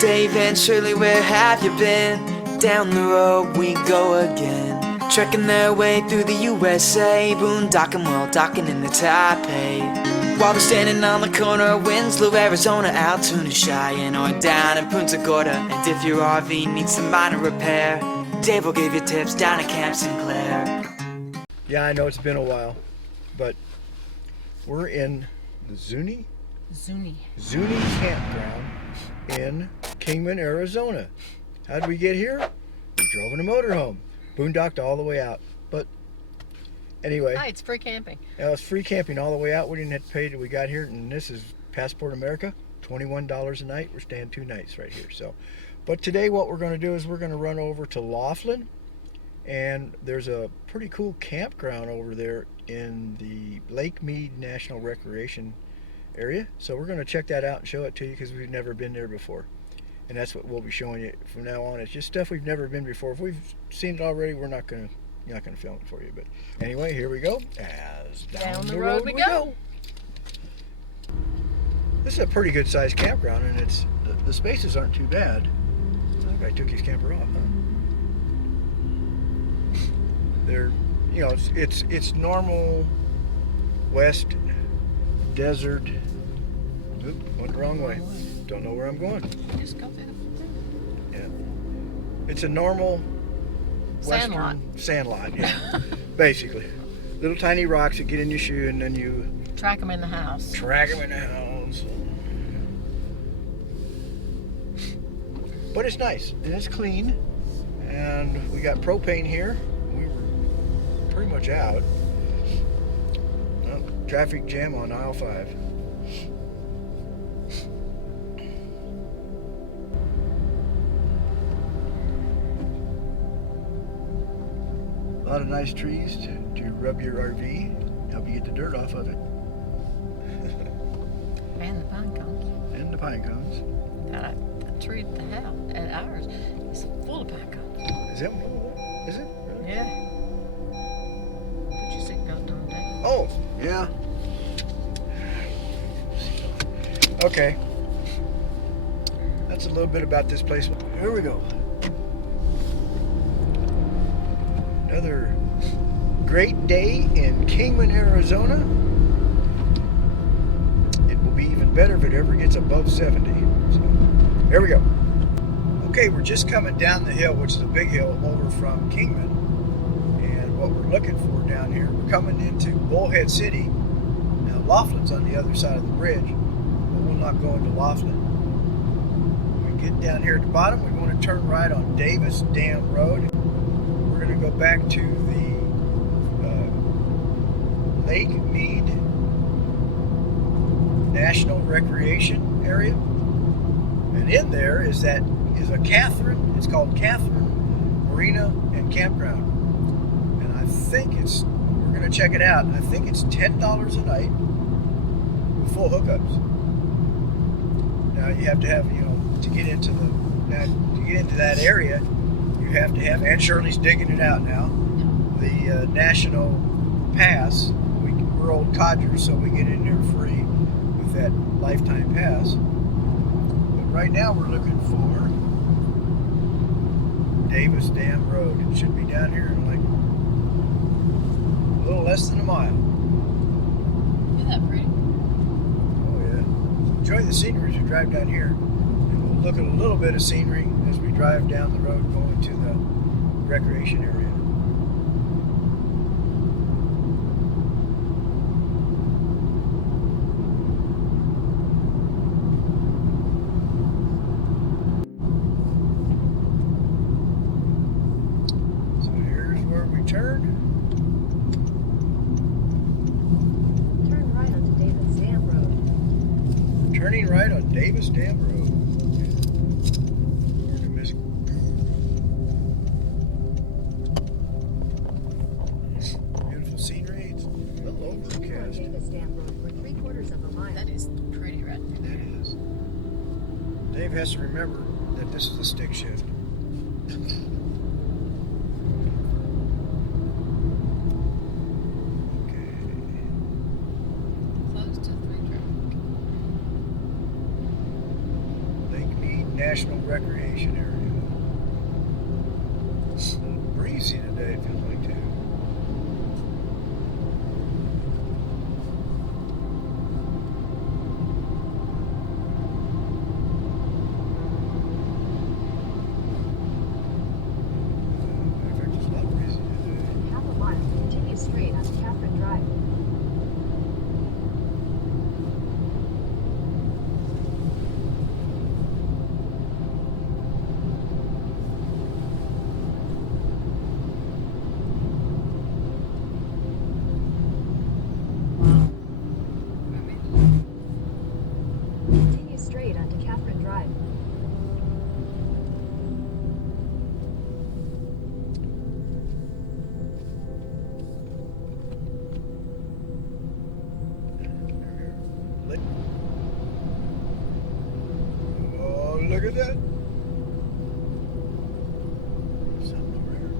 Dave and Shirley, where have you been? Down the road we go again, trekking their way through the USA, boondocking while docking in the Taipei. While they're standing on the corner of Winslow, Arizona, Altoona, Cheyenne, or down in Punta Gorda. And if your RV needs some minor repair, Dave will give you tips down at Camp Sinclair. Yeah, I know it's been a while, but we're in the Zuni Campground in Kingman, Arizona. How did we get here? We drove in a motorhome, boondocked all the way out. But anyway, hi, it's free camping. Yeah, it was free camping all the way out. We didn't have to pay till we got here, and this is Passport America, $21 a night. We're staying 2 nights right here. So, but today what we're going to do is we're going to run over to Laughlin, and there's a pretty cool campground over there in the Lake Mead National Recreation area. So we're going to check that out and show it to you because we've never been there before. And that's what we'll be showing you from now on. It's just stuff we've never been before. If we've seen it already, we're not going to film it for you. But anyway, here we go. As down the road we go. This is a pretty good sized campground, and it's the spaces aren't too bad. That guy took his camper off, huh? They're, you know, it's normal West desert. Oop, went the wrong way. Don't know where I'm going. Just go through the Yeah. It's a normal sandlot. Sandlot, yeah. Basically. Little tiny rocks that get in your shoe, and then you Track them in the house. track them in the house. But it's nice, and it's clean. And we got propane here. We were pretty much out. Well, traffic jam on aisle 5. A lot of nice trees to rub your RV, help you get the dirt off of it. And the pine cones. And the pine cones. That tree at the house, at ours, is full of pine cones. Is it? Is it? Really? Yeah. Put your seatbelt on, Dave. Oh, yeah. Okay. That's a little bit about this place. Here we go. Another great day in Kingman, Arizona. It will be even better if it ever gets above 70. So, there we go. Okay, we're just coming down the hill, which is a big hill, over from Kingman. And what we're looking for down here, we're coming into Bullhead City. Now, Laughlin's on the other side of the bridge, but we'll not go into Laughlin. When we get down here at the bottom, we want to turn right on Davis Dam Road. We're going to go back to the Lake Mead National Recreation Area, and in there is a Katherine. It's called Katherine Marina and Campground, and I think we're going to check it out. I think it's $10 a night with full hookups. Now you have to have, to get into that area. You have to have, and Shirley's digging it out now, the national pass. We're old codgers, so we get in there free with that lifetime pass. But right now we're looking for Davis Dam Road. It should be down here in like a little less than a mile. Isn't that pretty? Oh yeah. Enjoy the scenery as we drive down here. And we'll look at a little bit of scenery as we drive down the road going to the recreation area. So here's where we turn. Turn right onto Davis Dam Road. Turning right on Davis Dam Road. Beautiful scenery. It's a little Continue on overcast. Davis Dam Road for 3/4 of a mile. That is pretty right there. That is. Dave has to remember that this is a stick shift. Close to 3 traffic. Lake Mead National Recreation Area. It's a little breezy today, it feels like, too. In fact, it's not breezy today. Half a mile, continue straight on Catherine Drive. Continue straight onto Catherine Drive. Oh, look at that. Something over here.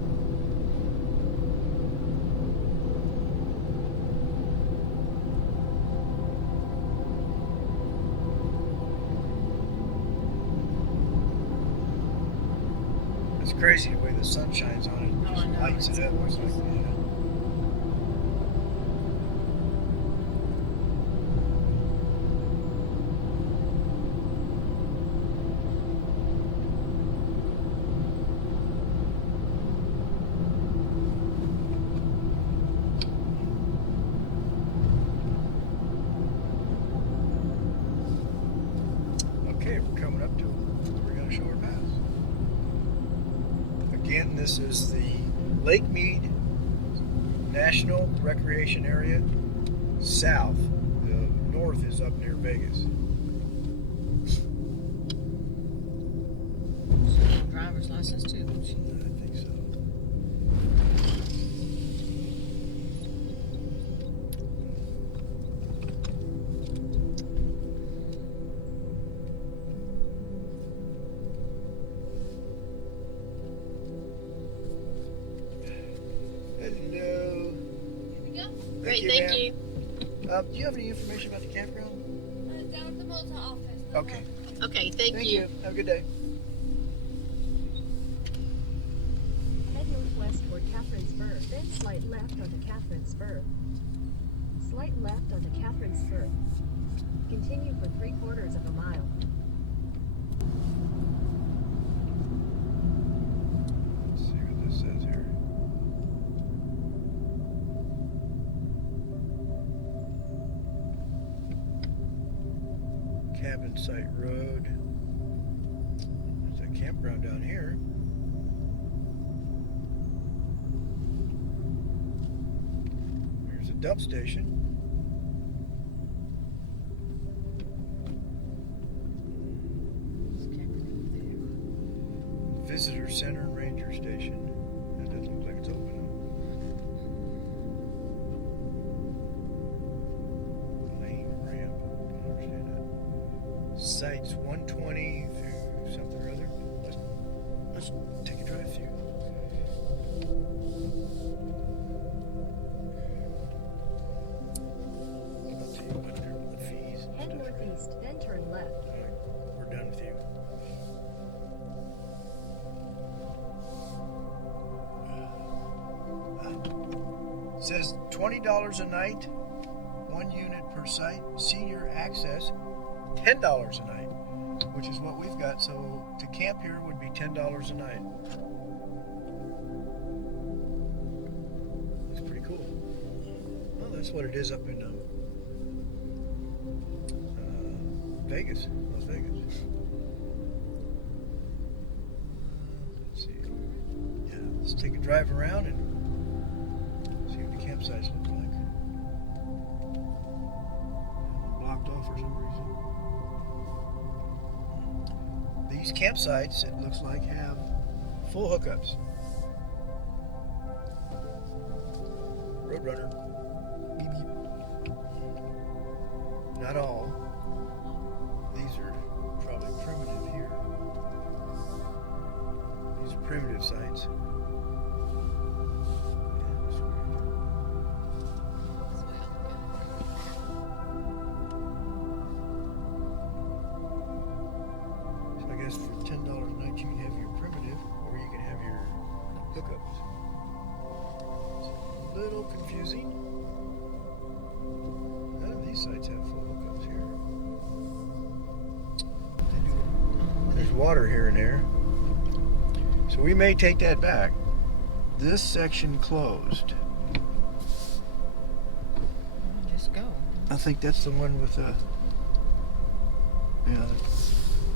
It's crazy the way the sun shines on it. Oh, I Just know, lights it's it up. It's like, gorgeous. yeah. Okay, we're coming up to it. We're going to show our pass. Again, this is the Lake Mead National Recreation Area south. The north is up near Vegas. Driver's license too, don't she? I think so. Hello. Great, you, thank ma'am. you. Do you have any information about the campground? Down at the Malta office. Okay. Okay, thank you. Have a good day. Head northwest toward Catherine Spur, then slight left onto Catherine Spur. Slight left onto Catherine Spur. Continue for 3/4 of a mile. Let's see what this says here. Cabin Site Road. There's a campground down here. There's a dump station. Visitor Center and Ranger Station. That doesn't look like it's open. Lane ramp. Don't understand that. Sites 120 through something or other. Let's take a drive through. Let's see what there with the fees. and Head stuff. northeast, then turn left. All right, we're done with you. It says $20 a night, 1 unit per site. Senior access, $10 a night, which is what we've got. So to camp here would be $10 a night. That's pretty cool. Well, that's what it is up in Vegas, Las Vegas. Let's see. Yeah, let's take a drive around and see what the campsites look like. Blocked off for some reason. These campsites, it looks like, have full hookups. Roadrunner. Beep beep. Not all. These are probably primitive here. These are primitive sites. So I guess says for $10.19 you have your primitive, or you can have your hookups. It's a little confusing. None of these sites have full hookups here. There's water here and there. So we may take that back. This section closed. Just go. I think that's the one with the... Yeah.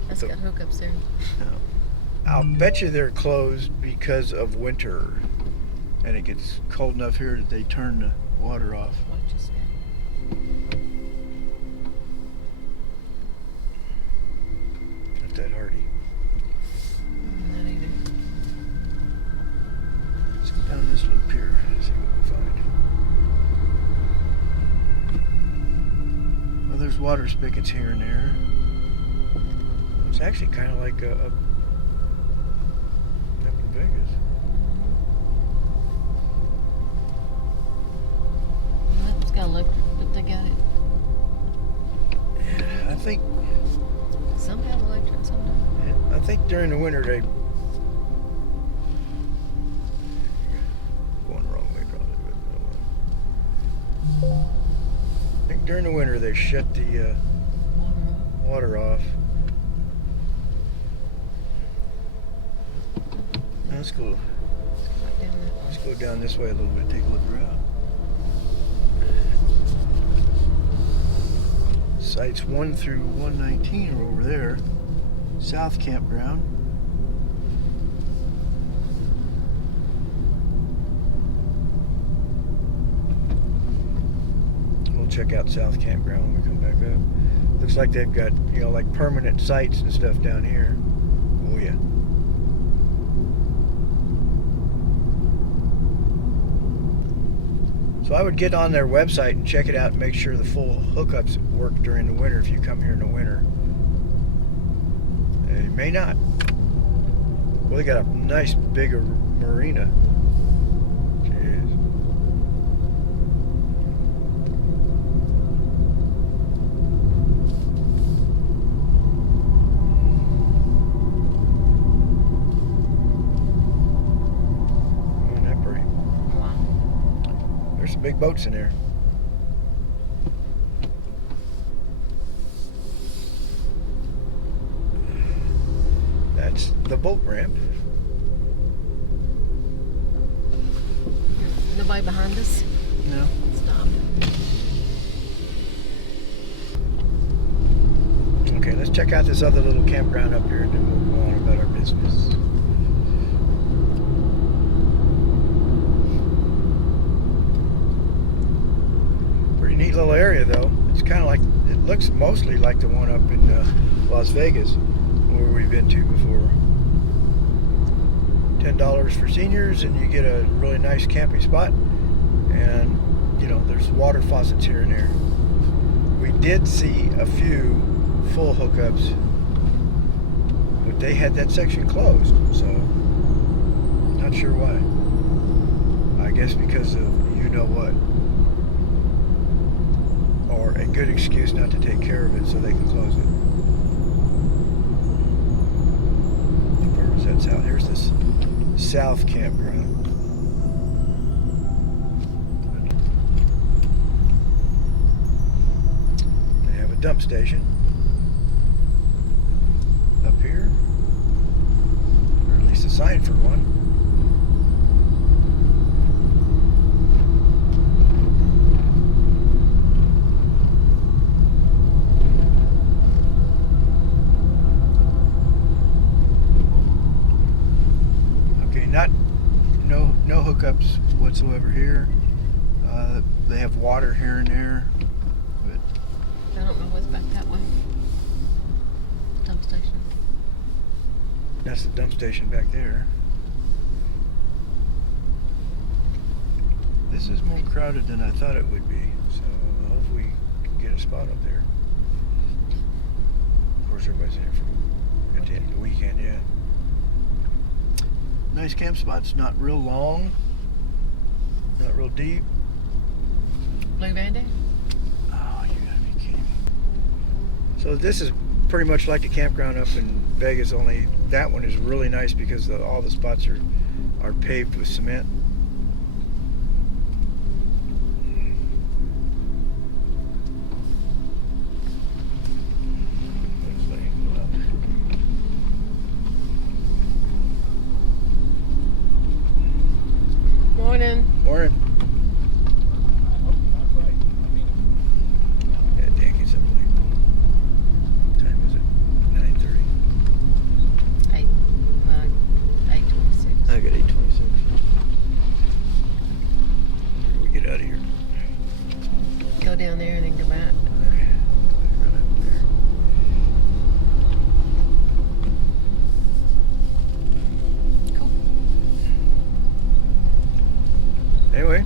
That's got hookups there. I'll bet you they're closed because of winter. And it gets cold enough here that they turn the water off. Watch this now. Not that hardy. Not either. Let's go down this loop here and see what we find. Well, there's water spigots here and there. It's actually kind of like up in Vegas. Well, it's got electric, but they got it. Yeah, I think Some have electric, some don't. I think during the winter they going the wrong way probably. But I think during the winter they shut the water off. Let's go. Right down that way. Let's go down this way a little bit. Take a look around. Sites 1 through 119 are over there. South Campground. We'll check out South Campground when we come back up. Looks like they've got, you know, like permanent sites and stuff down here. Oh yeah. So I would get on their website and check it out and make sure the full hookups work during the winter if you come here in the winter. It may not. Well, they got a nice bigger marina. Jeez. Isn't that pretty? Wow. There's some big boats in there. That's the boat ramp. Nobody behind us? No. Stop. Okay, let's check out this other little campground up here and then we'll go on about our business. Pretty neat little area though. It's kind of like, it looks mostly like the one up in Las Vegas where we've been to before. $10 for seniors and you get a really nice camping spot, and you know there's water faucets here and there. We did see a few full hookups, but they had that section closed, so not sure why. I guess because of you know what, or a good excuse not to take care of it so they can close it. Where was that south? Here's this South Campground. They have a dump station up here, or at least a sign for one. No hookups whatsoever here. They have water here and there, but I don't know what's back that way. Dump station. that's the dump station back there. This is more crowded than I thought it would be, so hopefully we can get a spot up there. Of course, everybody's in here for at the end of the weekend, yeah. Nice camp spots, not real long, not real deep. Blue Band-Aid? Oh, you gotta be kidding me. So this is pretty much like a campground up in Vegas, only that one is really nice because all the spots are paved with cement. Morning. Morning. Yeah, dang, it's up late. What time is it? 9:30. 8:26. I got 8:26. Where do we get out of here? Go down there and then go back. Okay. Run up there. Cool. Anyway,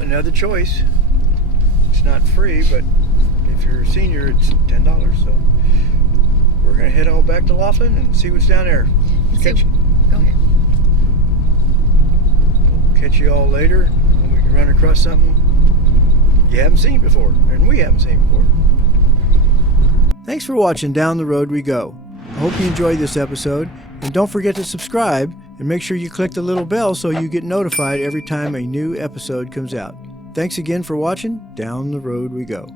another choice. It's not free, but if you're a senior, it's $10. So we're gonna head on back to Laughlin and see what's down there. Go ahead. We'll catch you all later when we can run across something you haven't seen before, and we haven't seen before. Thanks for watching Down the Road We Go. I hope you enjoyed this episode, and don't forget to subscribe and make sure you click the little bell so you get notified every time a new episode comes out. Thanks again for watching Down the Road We Go.